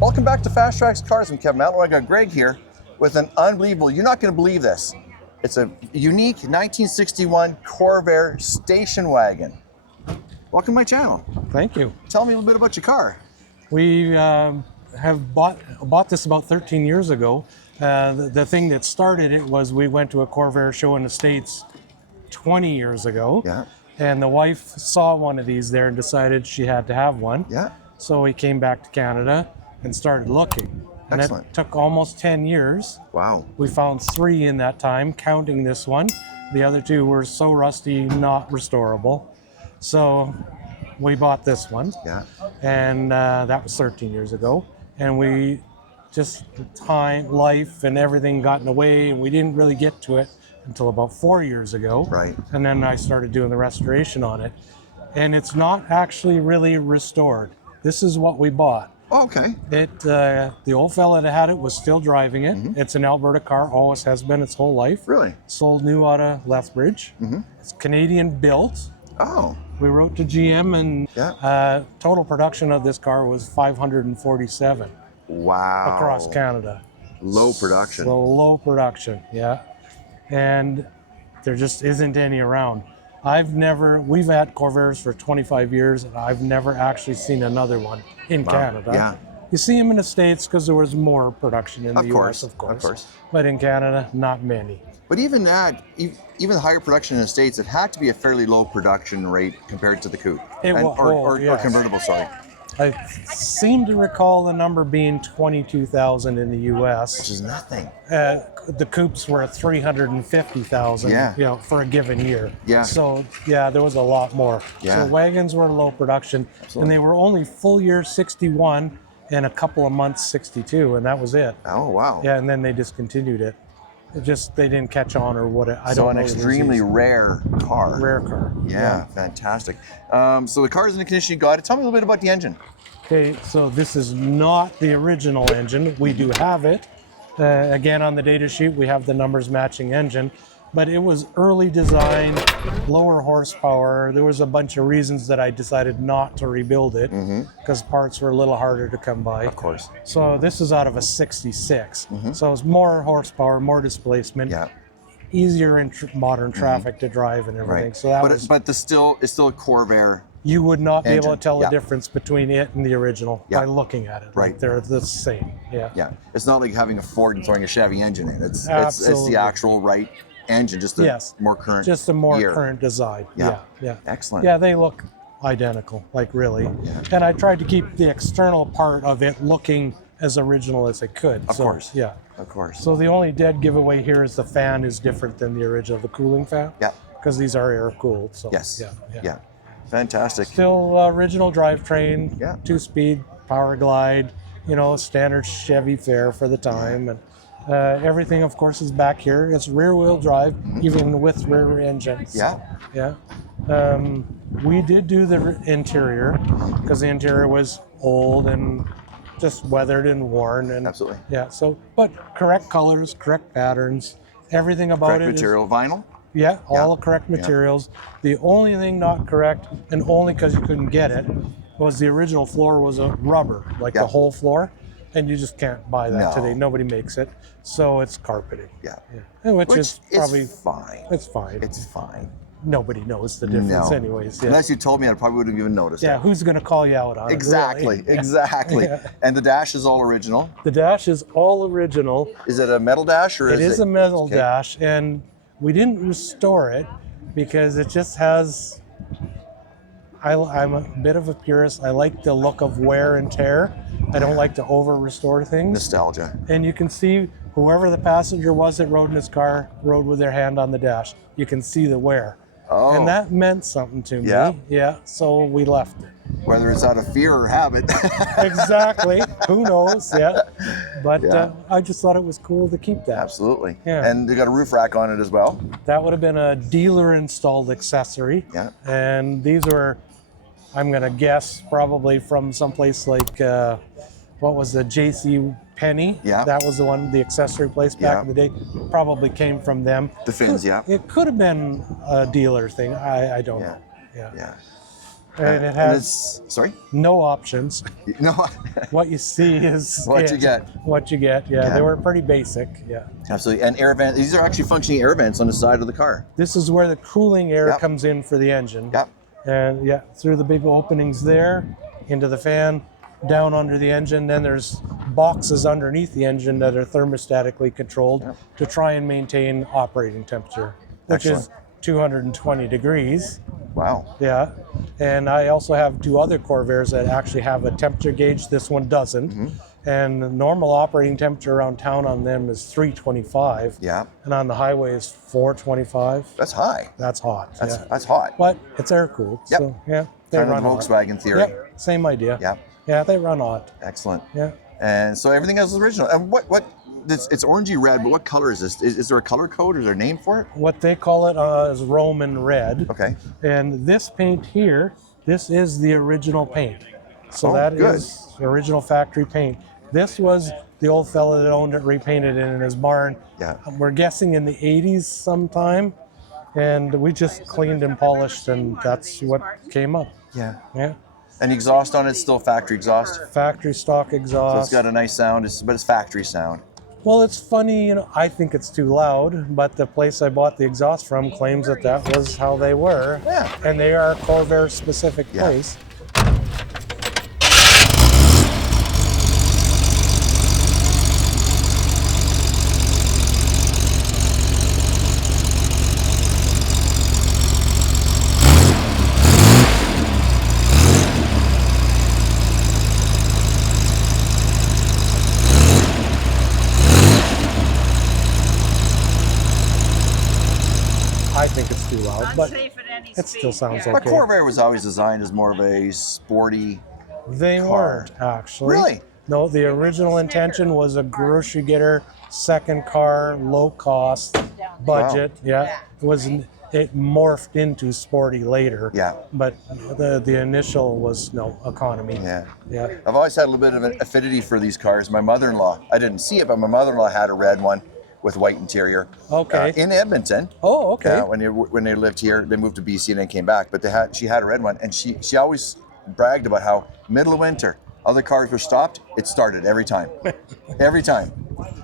Welcome back to FasTrax Cars. I'm Kevin Matlo. I got Greg here with an unbelievable, you're not going to believe this. It's a unique 1961 Corvair Station Wagon. Welcome to my channel. Thank you. Tell me a little bit about your car. We have bought this about 13 years ago. The thing that started it was we went to a Corvair show in the States 20 years ago. Yeah. And the wife saw one of these there and decided she had to have one. Yeah. So we came back to Canada and started looking. And Excellent. it took almost 10 years. Wow. We found 3 in that time, counting this one. The other 2 were so rusty, not restorable. So we bought this one. Yeah. And that was 13 years ago. And we just, time, life, and everything got in the way, and we didn't really get to it until about 4 years ago. Right. And then I started doing the restoration on it. And it's not actually really restored. This is what we bought. Oh, okay. The old fella that had it was still driving it. Mm-hmm. It's an Alberta car, always has been its whole life. Really? Sold new out of Lethbridge. Mm-hmm. It's Canadian built. Oh. We wrote to GM, and total production of this car was 547. Wow. Across Canada. Low production. So low production, yeah. And there just isn't any around. We've had Corvairs for 25 years, and I've never actually seen another one in Canada. Yeah. You see them in the States because there was more production in the US, of course. Of course. But in Canada, not many. But even that, even the higher production in the States, it had to be a fairly low production rate compared to the coupe. Or convertible, sorry. I seem to recall the number being 22,000 in the US. Which is nothing. The coupes were 350,000 for a given year. Yeah. So there was a lot more. Yeah. So wagons were low production. Absolutely. And they were only full year 61 and a couple of months 62, and that was it. Oh, wow. Yeah, and then they discontinued it. They didn't catch on or what. I don't know. So an extremely rare car. Rare car. Yeah, fantastic. So the car's in the condition you got it. Tell me a little bit about the engine. Okay, so this is not the original engine. We do have it. Again, on the data sheet, we have the numbers matching engine, but it was early design, lower horsepower. There was a bunch of reasons that I decided not to rebuild it because parts were a little harder to come by. Of course. So this is out of a 66. So it's more horsepower, more displacement. Yeah. Easier in modern traffic to drive and everything. Right. So that it's still a Corvair. You would not be engine. able to tell the difference between it and the original by looking at it. Right. Like they're the same. Yeah. Yeah. It's not like having a Ford and throwing a Chevy engine in. It's the actual right engine, just a more current Just a more current design. Yeah. Yeah. Excellent. Yeah, they look identical, like really. Yeah. And I tried to keep the external part of it looking as original as I could. Of course. Yeah. Of course. So the only dead giveaway here is the fan is different than the original, the cooling fan. Yeah. Because these are air cooled. So yes. Yeah. Fantastic. Still original drivetrain, 2-speed, power glide, standard Chevy fare for the time. And everything, of course, is back here. It's rear-wheel drive, even with rear engine. So, yeah. We did do the interior because the interior was old and just weathered and worn. And absolutely. Yeah. So, but correct colors, correct patterns, everything about correct it. Material, vinyl. Yeah, all the correct materials. The only thing not correct, and only because you couldn't get it, was the original floor was a rubber, like the whole floor, and you just can't buy that today. Nobody makes it, so it's carpeting. Yeah. Which is probably fine. It's fine. It's fine. Nobody knows the difference, anyways. Yeah. Unless you told me, I probably wouldn't have even noticed. Yeah, who's going to call you out on it? Exactly. Yeah. And the dash is all original. The dash is all original. Is it a metal dash or it is a metal dash, and we didn't restore it because it just has, I'm a bit of a purist. I like the look of wear and tear. I don't like to over-restore things. Nostalgia. And you can see whoever the passenger was that rode in his car rode with their hand on the dash. You can see the wear. Oh. And that meant something to me. Yeah, so we left it. Whether it's out of fear or habit. Exactly. Who knows? Yeah. But Yeah. I just thought it was cool to keep that. Absolutely. Yeah. And they got a roof rack on it as well. That would have been a dealer installed accessory. Yeah. And these were, I'm going to guess, probably from someplace like, what was the JC Penney? Yeah. That was the one, the accessory place back Yeah. in the day. Probably came from them. The fins, yeah. It could have been a dealer thing. I don't know. Yeah. Yeah. And it And has sorry? no options. No. What you see is What it. you get. What you get. Yeah. Yeah. They were pretty basic. Yeah. Absolutely. And air vent. These are actually functioning air vents on the side of the car. This is where the cooling air Yep. comes in for the engine. Yep. And yeah, through the big openings there, into the fan, down under the engine. Then there's boxes underneath the engine that are thermostatically controlled to try and maintain operating temperature, which is 220 degrees. Wow. Yeah. And I also have two other Corvairs that actually have a temperature gauge. This one doesn't. And the normal operating temperature around town on them is 325. Yeah. And on the highway is 425. That's high. That's hot. That's hot. But it's air cooled. Yep. So yeah, they Kind of run the hot. Volkswagen theory. Yep. Same idea. Yeah. Yeah, they run hot. Excellent. Yeah. And so everything else is original. And it's orangey red, but what color is this? Is there a color code? Is there a name for it? What they call it is Roman red. Okay. And this paint here, this is the original paint. So Oh, that good. is the original factory paint. This was the old fella that owned it, repainted it in his barn. Yeah. We're guessing in the 80s sometime. And we just cleaned and polished, and that's what came up. Yeah. Yeah. And the exhaust on it's still factory exhaust. Factory stock So exhaust. it's got a nice sound, but it's factory sound. Well, it's funny, I think it's too loud, but the place I bought the exhaust from claims that that was how they were. Yeah. And they are a Corvair specific Yeah. place. I think it's too loud, but Unsafe at any it still speed, sounds yeah. But okay. Corvair was always designed as more of a sporty. They car. weren't, actually. Really? No, the original intention was a grocery getter, second car, low cost, budget. Yeah. It morphed into sporty later. Yeah. But the initial was economy. Yeah. Yeah. I've always had a little bit of an affinity for these cars. My mother-in-law, I didn't see it, but my mother-in-law had a red one with white interior. Okay. In Edmonton. Oh, okay. When they lived here, they moved to BC and then came back. But she had a red one, and she always bragged about how middle of winter, other cars were stopped. It started every time, every time.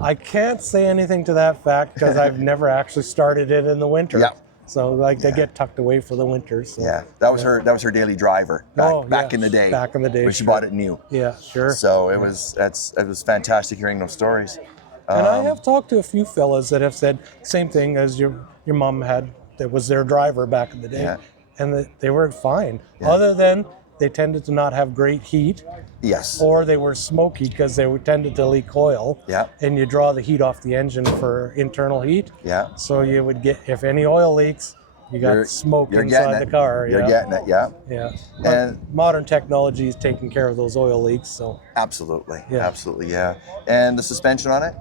I can't say anything to that fact because I've never actually started it in the winter. Yeah. So they get tucked away for the winter. So. Yeah, that was her daily driver back in the day. Back in the day, when she sure. bought it new. Yeah, sure. So it was fantastic hearing those stories. And I have talked to a few fellas that have said same thing as your mom had. That was their driver back in the day, Yeah. and they were fine. Yeah. Other than they tended to not have great heat, Yes. or they were smoky because they tended to leak oil. Yeah. And you draw the heat off the engine for internal heat. Yeah. So you would get, if any oil leaks, you got smoke you're inside getting the car. You're yeah. getting it. Yeah. Yeah. And- But modern technology is taking care of those oil leaks. So Absolutely. Yeah. Absolutely. Yeah. And the suspension on it.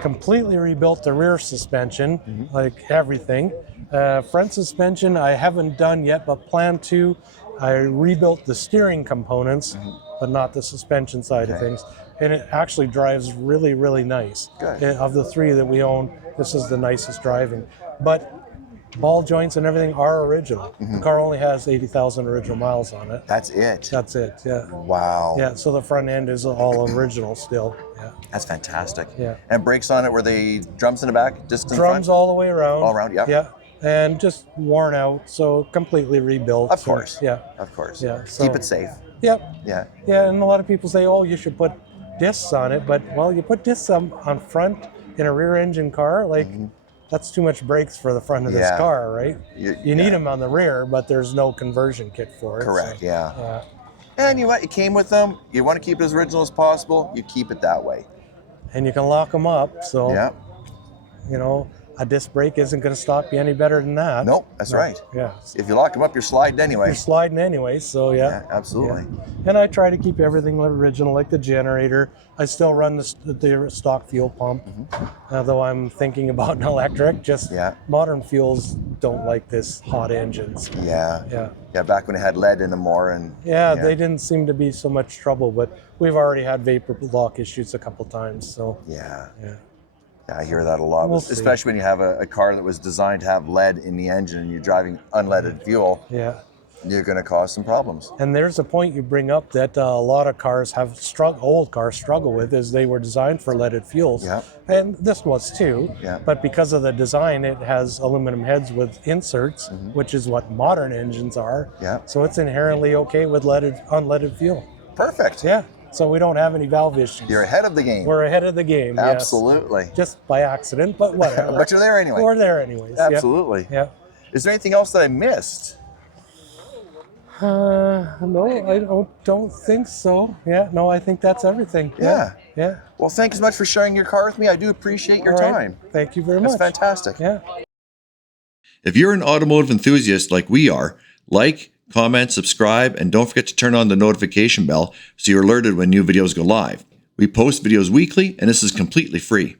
completely rebuilt the rear suspension, like everything. Front suspension I haven't done yet, but plan to. I rebuilt the steering components, but not the suspension side of things. And it actually drives really, really nice. Good. Of the three that we own, this is the nicest driving. But ball joints and everything are original. The car only has 80,000 original miles on it. That's it. That's it, yeah. Wow. Yeah, so the front end is all original still, yeah. That's fantastic. Yeah. And brakes on it, were they drums in the back, discs in the Drums front? all the way around. All around, yeah. Yeah, and just worn out, so completely rebuilt. Of So, course. yeah. Of course. Yeah, Keep so- it safe. Yep. Yeah. Yeah, and a lot of people say, oh, you should put discs on it, but well, you put discs on front in a rear engine car, like that's too much brakes for the front of this Yeah. car, right? You need yeah. them on the rear, but there's no conversion kit for it. Correct. so, Yeah. yeah. And you know what? It came with them. You want to keep it as original as possible. You keep it that way. And you can lock them up, so Yeah. you know, a disc brake isn't going to stop you any better than that. Nope, that's right. Yeah. If you lock them up, you're sliding anyway. You're sliding anyway, so yeah. Absolutely. Yeah. And I try to keep everything original, like the generator. I still run the stock fuel pump, although I'm thinking about an electric. Just modern fuels don't like this hot engines. Yeah, back when it had lead in them more. And they didn't seem to be so much trouble, but we've already had vapor lock issues a couple times, so. Yeah, I hear that a lot, especially when you have a car that was designed to have lead in the engine and you're driving unleaded fuel. Yeah. You're going to cause some problems. And there's a point you bring up that a lot of cars have old cars struggle with, is they were designed for leaded fuels. Yeah. And this was too. Yeah. But because of the design, it has aluminum heads with inserts, which is what modern engines are. Yeah. So it's inherently okay with unleaded fuel. Perfect. Yeah. So we don't have any valve issues. You're ahead of the game. We're ahead of the game. Absolutely. Yes. Just by accident, but whatever. But you're there anyway. We're there anyways. Absolutely. Yeah. Is there anything else that I missed? No, I don't think so. Yeah, no, I think that's everything. Yeah. Well, thank you so much for sharing your car with me. I do appreciate your time. Thank you very much. That's fantastic. Yeah. If you're an automotive enthusiast like we are, like, comment, subscribe, and don't forget to turn on the notification bell so you're alerted when new videos go live. We post videos weekly, and this is completely free.